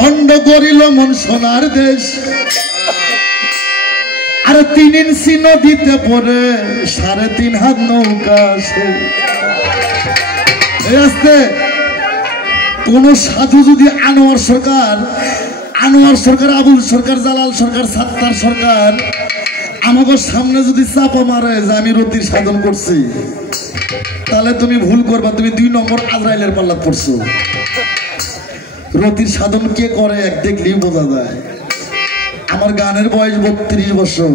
ভণ্ড করিল মন সোনার দেশ আর 3 ইঞ্চি নদীতে পড়ে 3.5 হাত নৌকা আসে আসতে কোন সাধু যদি আনোয়ার সরকার আবুল সরকার জালাল সরকার সাত্তার সরকার আমাকে সামনে যদি চাপা মারে যে আমি রতির সাধন করছি তাহলে তুমি ভুল করবা তুমি 2 নম্বর আজরাইলের পাল্লাত পড়ছো রতির সাধন কে করে এক দেখলেই বোঝা যায় আমার গানের বয়স 32 বছর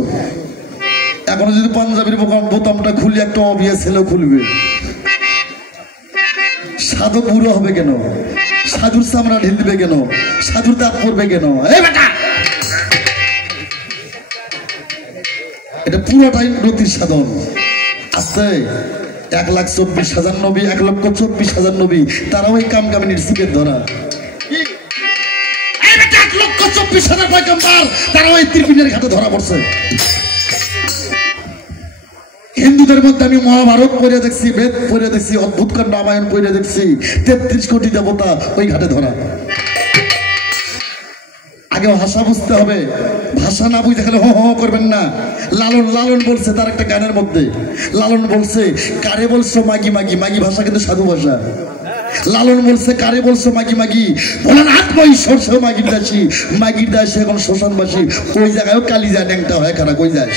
এখনো যদি পাঞ্জাবির বোতামটা খুলি একটা অবিয়া ছেলে খুলবে সাধু বুড়ো হবে কেন সাধুর চামড়া ঢিলবে কেন সাধুর দাঁত পড়বে কেন এটা পুরোটাই রতির সাধন আছে 1,24,000 নবী 1,24,000 নবী তারাও এই কাম কামিনীর সিকেট ধরা 1,24,000 পয়গম্বর তারাও এই ত্রিপিণ্ডের ঘাটে ধরা পড়ছে হিন্দুদের মধ্যে আমি মহাভারত পড়ে দেখছি বেদ পড়ে দেখছি অদ্ভুত কাণ্ড রামায়ণ পড়ে দেখছি 33 কোটি দেবতা ওই ঘাটে ধরা আগে ভাষা বুঝতে হবে ভাষা না বুঝতে গেলে হো করবেন না লালন বলছে তার একটা গানের মধ্যে লালন বলছে কারে বলছো মাগি মাগি মাগি ভাষা কিন্তু সাধু ভাষা লালন বলছে কারে বলছো মাগি মাগি বলেন আত্মই সরষে মাগির দাসী এখন শ্মশানবাসী ওই জায়গায় কালিজা ন্যাংটা হয় খারাপ কই যাস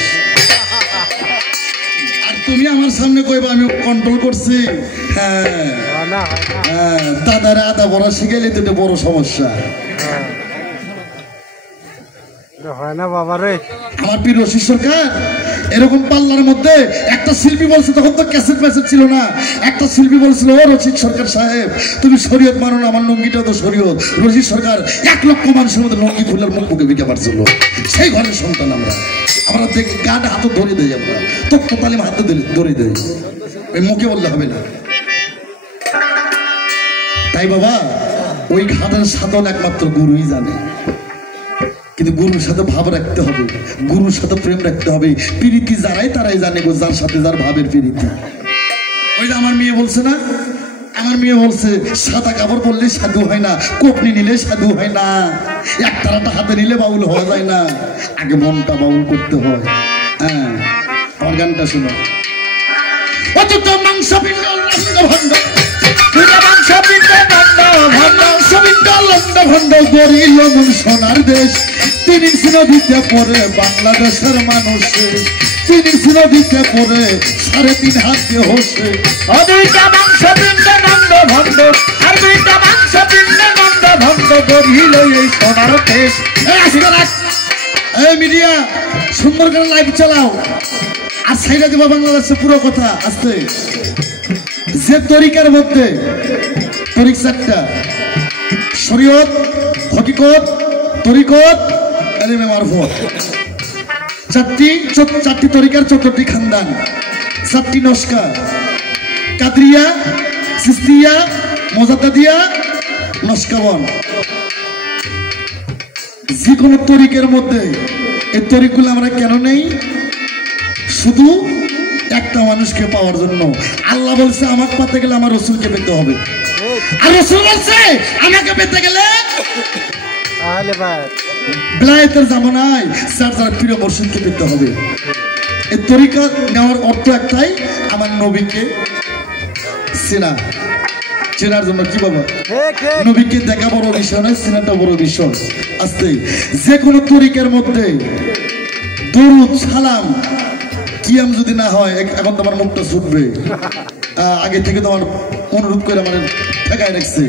আর তুমি আমার সামনে কইবা আমি কন্ট্রোল করছি হ্যাঁ দাদারে আদা বড় শিখাইলে তো এটা বড় সমস্যা হয় না বাবা রে আমার প্রিয় রশিদ সরকার এরকম পাল্লার মধ্যে একটা শিল্পী বলছে তখন তো ক্যাসেট প্যাসেট ছিল না একটা শিল্পী বলছিল ও রশিদ সরকার সাহেব তুমি শরীয়ত মানো না আমার লুঙ্গিটাও তো শরীয়ত রশিদ সরকার 1 লক্ষ মানুষের মধ্যে লুঙ্গি খুলার মুখে বিকে পারছিল সেই ঘরের সন্তান আমরা দেখি গাটা হাতে ধরে দেই আমরা তো তালিম হাতে ধরে দেই ওই মুখে বললে হবে না তাই বাবা ওই ঘাটের সাধন একমাত্র গুরুই জানে কিন্তু গুরুর সাথে ভাব রাখতে হবে গুরুর সাথে প্রেম রাখতে হবে প্রীতি তারাই জানে গো যার সাথে যার ভাবের প্রীতি ওই যে আমার মেয়ে বলছে না আমার মেয়ে বলছে সাদা কাপড় পরলে সাধু হয় না কোপনি নিলে সাধু হয় না একটারাটা হাতে নিলে বাউল হওয়া যায় না আগে মনটা বাউল করতে হয় হ্যাঁ আমার গানটা শোনো অযুত মাংস পিণ্ড ভণ্ড মাংস পিণ্ড লন্ড ভণ্ড গরিল মন সোনার দেশ 3 ইঞ্চি নদীতে পড়ে বাংলাদেশের মানুষ 3 ইঞ্চি নদীতে পড়ে 3.5 হাত দিয়ে হসে দুইটা মাংস পিণ্ড নন্দ ভণ্ড আর দুইটা মাংস পিণ্ড নন্দ ভণ্ড গরিল এই সোনার দেশ এই মিডিয়া সুন্দর করে লাইভ চালাও আর সাইডা দিবা বাংলাদেশের পুরো কথা আসতে যে তরিকার মধ্যে তরিক 4টা শরীয়ত হকিকত তরিকত এলেমে মারফত 4টি তরিকার 14টি খানদান 4টি নস্কা কাদরিয়া সিস্তিয়া মোজাদ্দাদিয়া নস্কাবন যে কোনো তরিকের মধ্যে এই তরিকগুলো আমরা কেন নেই শুধু একটা মানুষকে পাওয়ার জন্য আল্লাহ বলছে আমাকে পেতে গেলে আমার রসুলকে পেতে হবে আর রসুল বলছে আমাকে পেতে গেলে বিলায়েতের জামানায় যার প্রিয় মুর্শিদকে পেতে হবে এই তরিকা নেওয়ার অর্থ একটাই আমার নবীকে চেনার জন্য কি বাবা নবীকে দেখা বড় বিষয় নয় চেনাটা বড় বিষয় আস্তে যে কোনো তরিকার মধ্যে দরুদ সালাম কিয়াম যদি না হয় এখন তোমার মুখটা ছুটবে আগে থেকে তোমার অনুরোধ করে আমার ঠেকায় রাখছে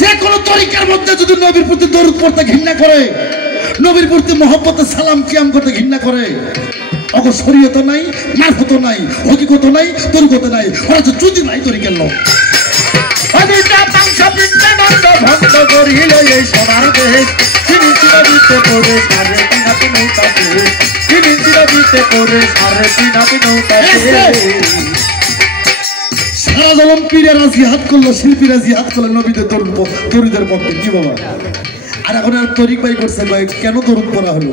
যে কোনো তরিকার মধ্যে যদি নবীর প্রতি দরুদ পড়তে ঘৃণা করে নবীর প্রতি মহব্বতে সালাম কিয়াম করতে ঘৃণা করে অগ শরীয়ত নাই মারফত নাই হকিকত নাই তরিকত নাই ওরা তো যদি নাই তরিকার লোক সারা জলম পীরেরা জিহাদ করলো শিল্পীরা জিহাদ করলো নবীদের দরুদের পক্ষে কি বাবা আর এখন আর তরিক বাই করছে কেন দরুদ করা হলো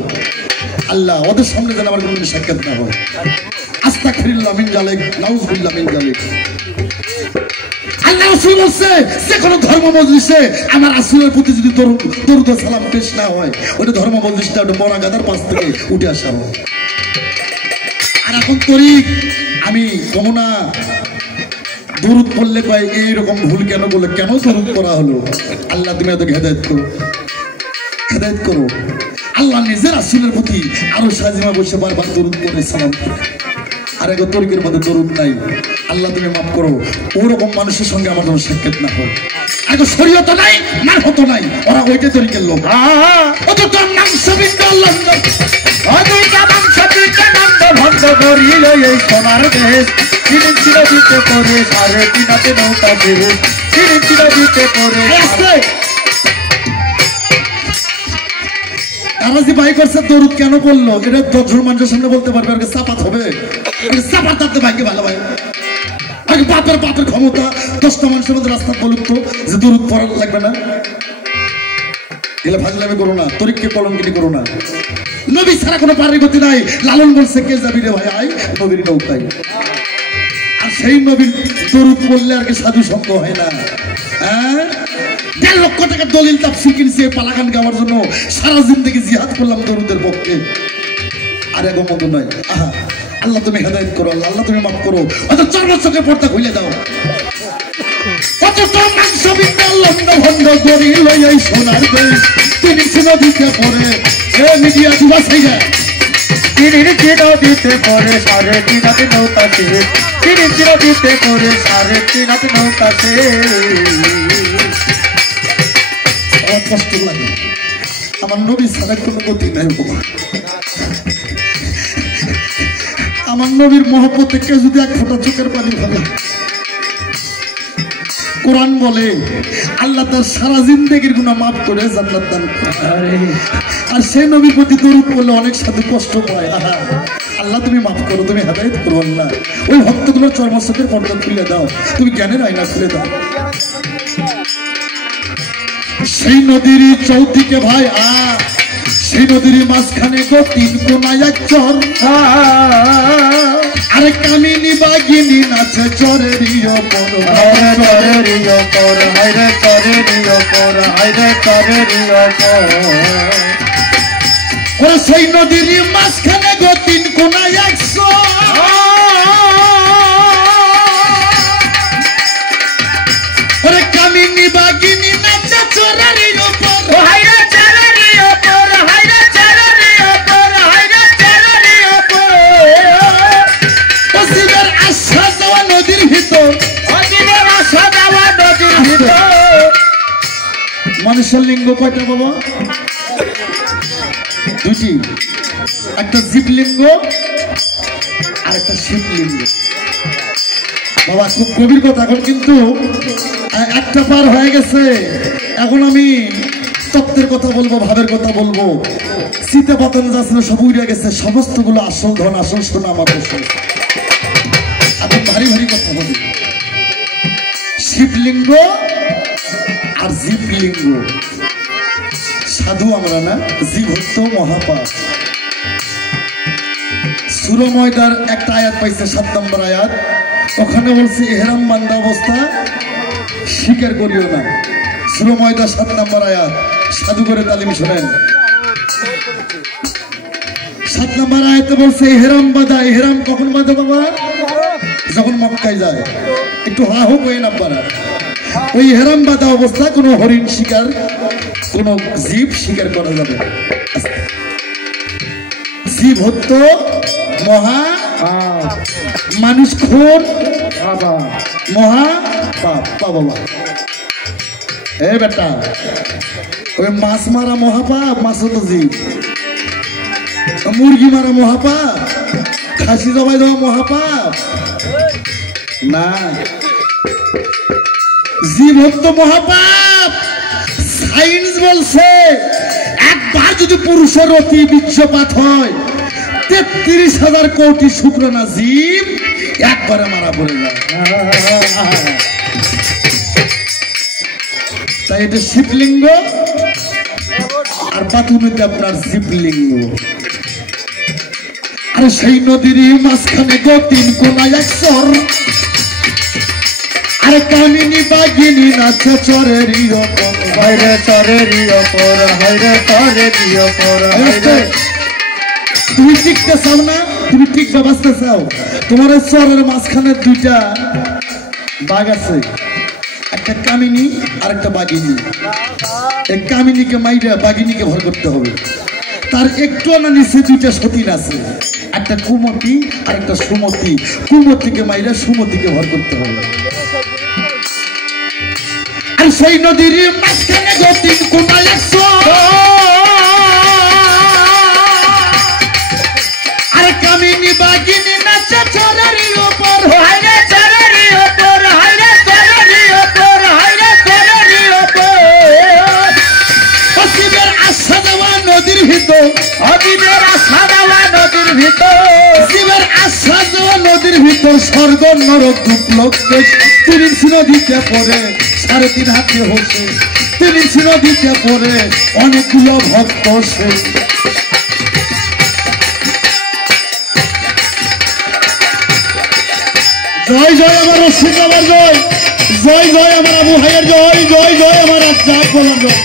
আল্লাহ ওদের সামনে যেন আমার কোনো সাক্ষাৎ না হয় আস্তাগফিরুল্লাহ মিন জালিক নাউযুবিল্লাহ মিন জালিক আল্লাহ রাসূল বলছে যে কোনো ধর্ম মজলিসে আমার রাসূলের প্রতি যদি দরুদ সালাম পেশ না হয় ওটা ধর্ম মজলিসটা ওটা বড় গাদার পাশ থেকে উঠে আসা হয়। আর এখন তরিক আমি কমনা দরুদ পড়লে কয় এইরকম ভুল কেন বলে কেন দরুদ করা হলো? আল্লাহ তুমি এত হেদায়েত করো, হেদায়েত করো। আল্লাহ নিজের রাসূলের প্রতি আরো সাজিমা বসে বারবার দরুদ পড়ে সালাম করে। আর এক তরিকের মধ্যে দরুদ নাই। আল্লাহ তুমি মাফ করো, ওরকম মানুষের সঙ্গে আমার যেন সাক্ষাৎ না হয়। এক শরীয়ত নাই, মারফত নাই, ওরা ওইটা তরিকের লোক। অত তোর নাম সবিন্দ আল্লাহ অদৈতা মাংস দিতে নন্দ ভন্ড করিল এই সোনার দেশ। তিনি ছিল দিতে করে সাড়ে তিনাতে নৌকা দেশ। তিনি ছিল দিতে করে নারাজি ভাই করছে দরুদ কেন বললো? এটা 10 মানুষের সামনে বলতে পারবে, আর চাপাত হবে। চাপাত থাকতে ভাইকে ভালো ভাই আগে বাপের ক্ষমতা 10টা মানুষের মধ্যে রাস্তা বলুক তো যে দরুদ পড়া লাগবে না। এগুলো ফাজলামি করো না, তরিককে কলঙ্কিনী করো না। নবী ছাড়া কোনো পারিগতি নাই। লালন বলছে কে যাবি রে ভাই আই নবীর নৌকায়। আর সেই নবীর দরুদ বললে আর কি সাধু সঙ্গ হয় না। হ্যাঁ 1.5 লক্ষ টাকার দলিল তাফসীর কিনছে পালাগান গাওয়ার জন্য। সারা জিন্দেগি জিহাদ করলাম দরুদের পক্ষে। আর এগমত নয়। আহা আল্লাহ তুমি হেদায়েত করো, আল্লাহ তুমি মাফ করো। অত 4 বছরের পর্দা খুলে দাও। কত তোর মাংস বিন্দু আল্লাহ ভন্ড করিল এই সোনার দেশ। তিনি ছিল দিতে পরে এ মিডিয়া দিবা সাইরা। তিনি ছিল দিতে পরে সাড়ে তিনাতে নৌকা শেষ। তিনি ছিল দিতে পরে সাড়ে তিনাতে নৌকা শেষ। আমার কষ্ট লাগে, আমার নবী ছাড়া কোনো গতি নাই বাবা। আমার নবীর মহব্বতে কেউ যদি 1 ফোঁটা চোখের পানি ফেলে। কোরআন বলে আল্লাহ তার সারা জিন্দেগির গুনাহ মাফ করে জান্নাত দান করে। আর সেই নবীর প্রতি দরুদ পড়লে অনেক সাধু কষ্ট পায়। আল্লাহ তুমি মাফ করো, তুমি হেদায়েত করো। আল্লাহ ওই ভক্তগুলোর চর্মচোখের পর্দা খুলে দাও, তুমি জ্ঞানের আয়না খুলে দাও। সেই নদীর চৌদিকে ভাই সেই নদীর মাঝখানে গো 3 কোনায় এক চর। আরে কামিনী বাগিনী নাচে চরেরই ওপর। চরেরই ওপর হায়রে চরেরই ওপর হায়রে চরেরই ওপর। ওরে সেই নদীর মাঝখানে গো 3 কোনায় এক চর। ওরে কামিনী বাগিনী নাচে চরেরই ওপর হায়রে চরেরই ওপর হায়রে চরেরই ওপর হায়রে চরেরই ওপর। অসীমের আশা দেওয়া নদীর ভিতর, অসীমের আশা দেওয়া নদীর ভিতর। মানুষের লিঙ্গ কয়টা বাবা? 2টি, একটা জীবলিঙ্গ আর একটা শিবলিঙ্গ। বাবা খুব গভীর কথা। এখন কিন্তু 1টা পার হয়ে গেছে। এখন আমি তত্ত্বের কথা বলবো, ভাবের কথা বলবো। শীতে পতন যাচ্ছিল সব উড়ে গেছে। সমস্তগুলো আসল ধন আসল সোনা আমার দেশে। এখন ভারী ভারী কথা বলি। শিবলিঙ্গ আর জীবলিঙ্গ। সাধু আমরা না, জীব হতো মহাপাপ। সূরা মায়দার একটা আয়াত পাইছে 7 নম্বর আয়াত। ওখানে বলছে ইহরাম বান্ধা অবস্থা স্বীকার করিও না। সূরা মায়দা 7 নম্বর আয়াত। সাধু করে তালিম শোনেন। 7 নম্বর আয়াতে বলছে ইহরাম বাঁধা। ইহরাম কখন বাঁধে বাবা? যখন মক্কায় যায়। একটু হা হো কই না পারা। ওই ইহরাম বাঁধা অবস্থা কোনো হরিণ শিকার, কোনো জীব শিকার করা যাবে। জীব হতো মহা মানুষ খুন মহা পাপ। বাবা এ বেটা ওই মাছ মারা মহাপাপ, মাছ হতো জীব। মুরগি মারা মহাপাপ, খাসি জবাই দেওয়া মহাপাপ না। জীব হতো মহাপাপ। সায়েন্স বলছে একবার যদি পুরুষের অতি বীর্যপাত হয় 33,000 কোটি শুক্রাণু জীব একবারে মারা পড়ে যায়। তাই এটা শিবলিঙ্গ আর বাথরুমেতে আপনার জীবলিঙ্গ। আর সেই নদীর মাঝখানে গো 3 কোনায় এক চর। আরে কামিনী বাগিনী নাচে চরেরই ওপর, হায়রে চরেরই ওপর, হায়রে চরেরই ওপর, হায়রে। তুমি টিকতে চাও না, তুমি টিকবা বাঁচতে চাও, তোমার এই চরের মাঝখানে দুইটা বাঘ আছে, একটা কামিনী আর একটা বাগিনী। এই কামিনীকে মাইরা বাগিনীকে ভর করতে হবে। তার একটু না নিচে দুইটা সতীন আছে, একটা কুমতি আর একটা সুমতি। কুমতিকে মাইরা সুমতিকে ভর করতে হবে। আর সেই নদীর মাঝখানে গতিন কুমার একশো, আর কামিনী বাগিনী নাচে চরেরই ওপর, হায়রে চরেরই ওপর, হায়রে চরেরই ওপর, হায়রে চরেরই ওপর। শিবের আশা দেওয়া নদীর ভিতর, অদিনের আশা দেওয়া নদীর ভিতর, শিবের আশা দেওয়া নদীর ভিতর স্বর্গ নরক দুঃখ তিনি নদীতে পড়ে 3.5 হাতে হসে, তিনি নদীতে পড়ে অনেকগুলো ভক্ত সে। জয় জয় আমার রশিদ বাবার জয়, জয় জয় আমার আবু ভাইয়ের জয়, জয় জয় আমার আজাদ বলার জয়।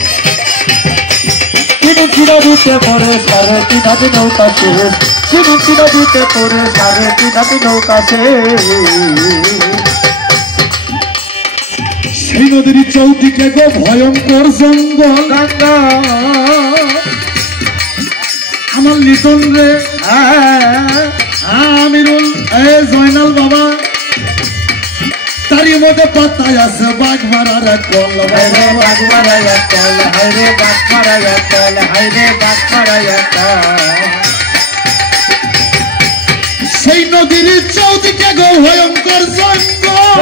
তিনি নদীতে পড়ে 3.5 হাতে নৌকা শেষ, তিনি নদীতে পড়ে 3.5 হাতে নৌকা শেষ। সেই নদীর চৌদিকে গো ভয়ঙ্কর জঙ্গল, গঙ্গা আমার লিটন রে আমিরুল এ জয়নাল বাবা, তারই মধ্যে পাতায় আছে বাঘ মারার এক কল। হায়রে বাঘ মারাইয়া চল, হায়রে বাঘ মারাইয়া চল, হায়রে বাঘ মারাইয়া চল। সেই নদীর চৌদিকে গো ভয়ঙ্কর জঙ্গল,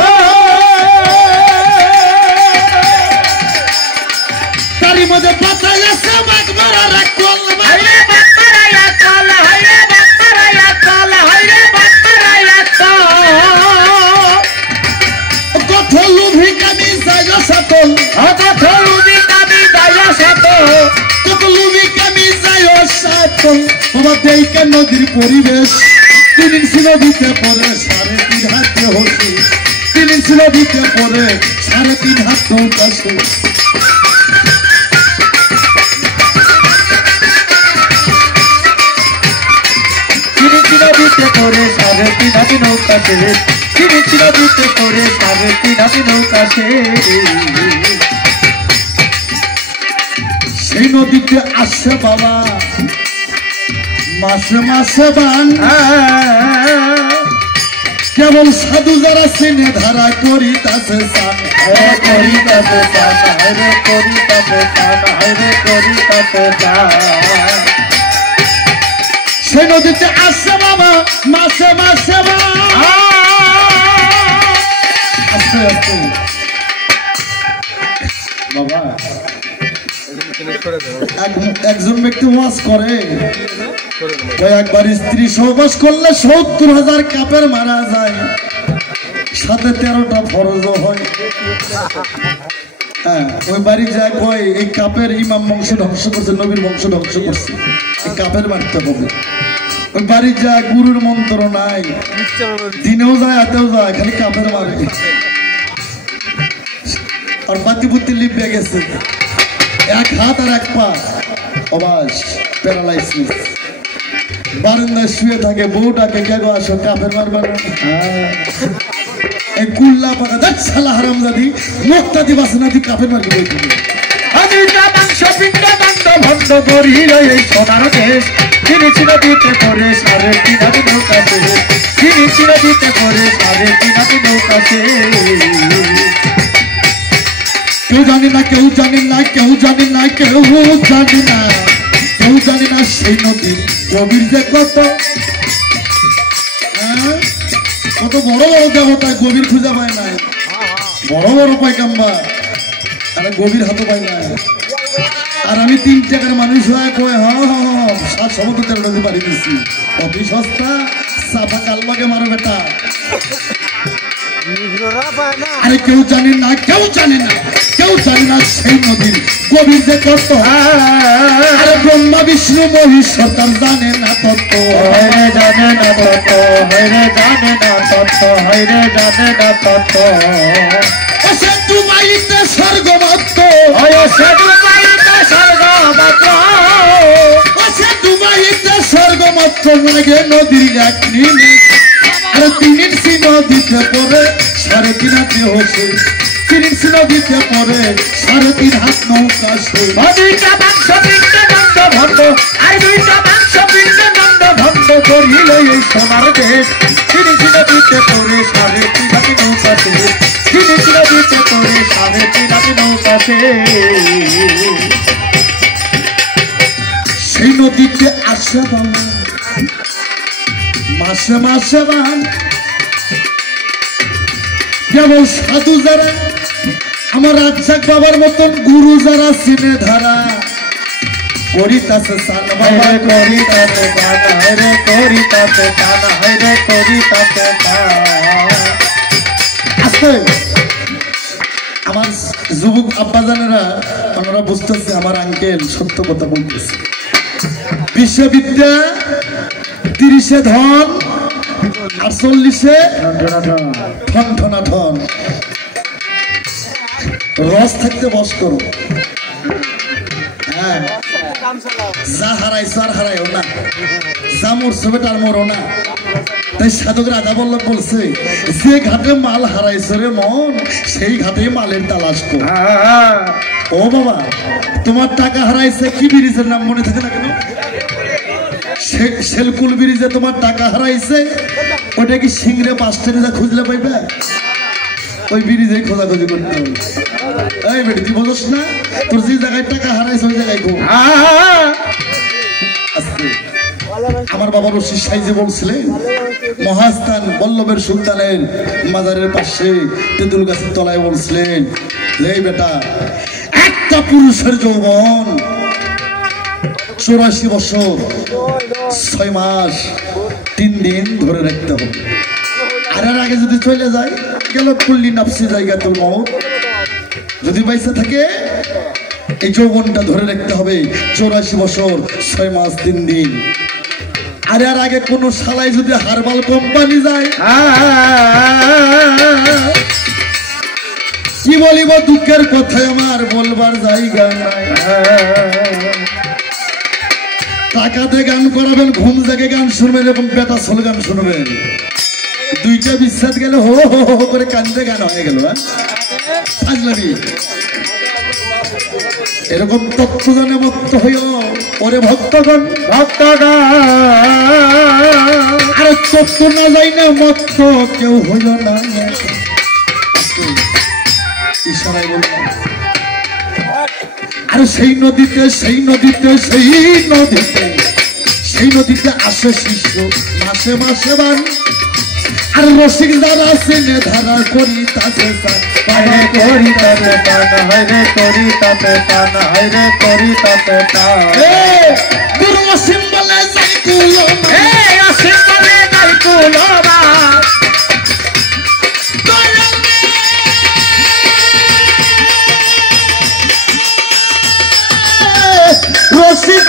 তারই মধ্যে পাতায় আছে বাঘ মারার এক কল। হায়রে বাঘ মারাইয়া চল, হায়রে বাঘ মারাইয়া চল, হায়রে বাঘ মারাইয়া চল। কত লোভী কামি জায়গা সাতল, কত লুবি কামি দায়া সাত, কত লোভী কামি জায়গা সাতল। বাবা দেইকা নদীর পরিবেশ, তিনি নদীতে পড়ে 3.5 হাতে হসে, তিনি নদীতে পড়ে 3.5 হাত নৌকা সে। তিনি নদীতে পড়ে 3.5 হাতে নৌকা শেষ, তিনি নদীতে পড়ে 3.5 হাতে নৌকা শেষ। সেই নদীতে আসছে বাবা মাসে মাসে বান, কেবল সাধু যারা চিনে ধারা করিতাছে চান। হায়রে করিতাছে চান, হায়রে করিতাছে চান, হায়রে করিতাছে চান। সেই নদীতে আসছে বাবা মাসে মাসে বান, আস্তে আস্তে বাবা। একজন ব্যক্তি ওয়াজ করে একবার স্ত্রী সহবাস করলে 70,000 কাপের মারা যায়, সাথে 13টা ফরজ হয়। হ্যাঁ, ওই বাড়ি যায় কয় এই কাপের ইমাম বংশ ধ্বংস করছে, নবীর বংশ ধ্বংস করছে, এই কাপের মারতে হবে। ওই বাড়ি যায় গুরুর মন্ত্র নাই, দিনেও যায় রাতেও যায়, খালি কাপের মারে। আর বাতি বুতি লিপে গেছে, এক হাত আর এক পা অবাস প্যারালাইসিস, বারান্দায় শুয়ে থাকে, বউটাকে কে গো আসো কাপের মারবার। এই কুল্লা পাকা দেখ শালা হারামজাদি, মুখটা দিবাস না দি কাপের মারবে। আদিটা মাংস পিণ্ড বন্ধ বন্ধ করিল এই সোনার দেশ, তিনি নদীতে পড়ে 3.5 হাতে নৌকা শেষ, তিনি নদীতে পড়ে 3.5 হাতে নৌকা শেষ। কেউ জানে না, কেউ জানে না, কেউ জানে না, কেউ জানে না, কেউ জানে না সেই নদী গভীর যে কত, কত বড় বড় দেবতায় গভীর খুঁজে পায় না, বড় বড় পাইকাম্বা আরে গভীর হাতে পায় না। আর আমি 3 টাকার মানুষ হয় কয় হ্যাঁ 7 নদী পাড়ি দিচ্ছি, অতি সস্তা সাফা কালবাকে মারো বেটা। আরে কেউ জানে না, কেউ জানে না, কেউ জানে না সেই নদীর গভীর যে তত্ত্ব। আরে ব্রহ্মা বিষ্ণু মহেশ্বর তার জানে না তত্ত্ব, জানে না তত্ত্ব, জানে না তত্ত্ব। তত্ত্ব হাইরে জানে না তত্ত্ব সে দুবাইতে স্বর্গমাত্র সে দুবাইতে স্বর্গমাত্র সে দুবাইতে স্বর্গমাত্র লাগে নদীর এক নিমিষ আর 3 ইঞ্চি নদীতে পড়ে 3.5 হাতে হসে 3 ইঞ্চি নদীতে পড়ে 3.5 হাত নৌকা সে দুইটা বাক্স পিণ্ডে দণ্ড ভণ্ড আর দুইটা বাক্স পিণ্ডে দণ্ড ভণ্ড করিল এই সোনার দেশ 3 ইঞ্চি নদীতে পড়ে 3.5 হাতে নৌকা সে 3 ইঞ্চি নদীতে পড়ে 3.5 হাতে নৌকা সে সেই নদীতে আসে বাবা মাসে মাসে বান কেবল সাধু যারা আমার রাজ্জাক বাবার মতন গুরু যারা চিনে ধারা করিতাছে সান বাবা করিতাছে টানা রে করিতাছে টানা রে করিতাছে আস্তে আমার যুবক আব্বাজানেরা ওনারা বুঝতেছে আমার আঙ্কেল সত্য কথা বলতেছে বিশ্ববিদ্যা 30-এ ধন আর 40-এ ঠন ঠনা ঠন রস থাকতে বস করো হ্যাঁ যা হারাইছো আর হারাইও না যা মরছো বেটার মরো না তাই সাধক রাধা বল্লভ বলছে যে ঘাটে মাল হারাইছো রে মন সেই ঘাটে মালের তালাশ কর ও বাবা তোমার টাকা হারাইছে কি ব্রিজের নাম মনে থাকে না কেন শেলকুল ব্রিজে তোমার টাকা হারাইছে ওটা কি সিংড়ে 5 ট্রেনে খুঁজলে পাইবে ওই ব্রিজে খোঁজাখুঁজি করতে হবে এই বেটি তুই বলছ না তোর যে জায়গায় টাকা হারাইছে ওই জায়গায় গো আমার বাবা রশিদ সাইজে বলছিলেন মহাস্থান বল্লভের সুলতানের মাজারের পাশে তেঁতুল গাছের তলায় বলছিলেন এই বেটা একটা পুরুষের যৌবন 84 বছর 6 মাস 3 দিন ধরে রাখতে হবে আর এর আগে যদি চলে যায় গেল কুল্লি নাফসি জায়গা তোর মত যদি পয়সা থাকে এই যৌবনটা ধরে রাখতে হবে 84 বছর 6 মাস 3 দিন আর এর আগে কোনো শালায় যদি হারবাল কোম্পানি যায় কি বলিব দুঃখের কথায় আমার বলবার জায়গা নাই টাকাতে গান করাবেন ঘুম জাগে গান শুনবেন এরকম বেটা সোল গান শুনবেন 2টা বিচ্ছেদ গেলে হো হো হো করে কান্দে গান হয়ে গেল এরকম তত্ত্ব জানে মত্ত হইও ওরে ভক্তগণ আরে তত্ত্ব না যাই না মত্ত কেউ হইল না ইশারায় বললাম আর সেই নদীতে আসে শিষ্য মাসে মাসে বান আর রসিক যারা চিনে ধারা করিতাছে হাইরে করিতাছে টানা হাইরে করিতাছে টানা হাইরে করিতাছে টানা গুরু অসীম বলে যাই কুলো অসীম বলে যাই কুলো রসিক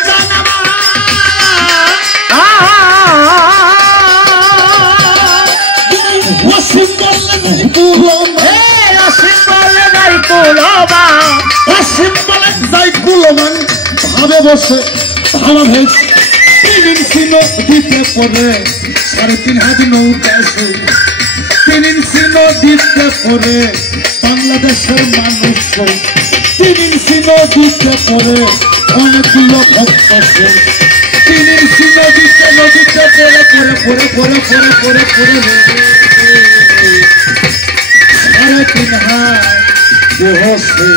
ভাবে বসে ভালো ভেজ 3 ইঞ্চি নদীতে পড়ে 3.5 হাত নৌকা সে 3 ইঞ্চি নদীতে পড়ে বাংলাদেশের মানুষ 3 ইঞ্চি নদীতে পড়ে অনেকগুলো ভক্ত সে 3 ইঞ্চি নদীতে পড়ে 3.5 হাত বসে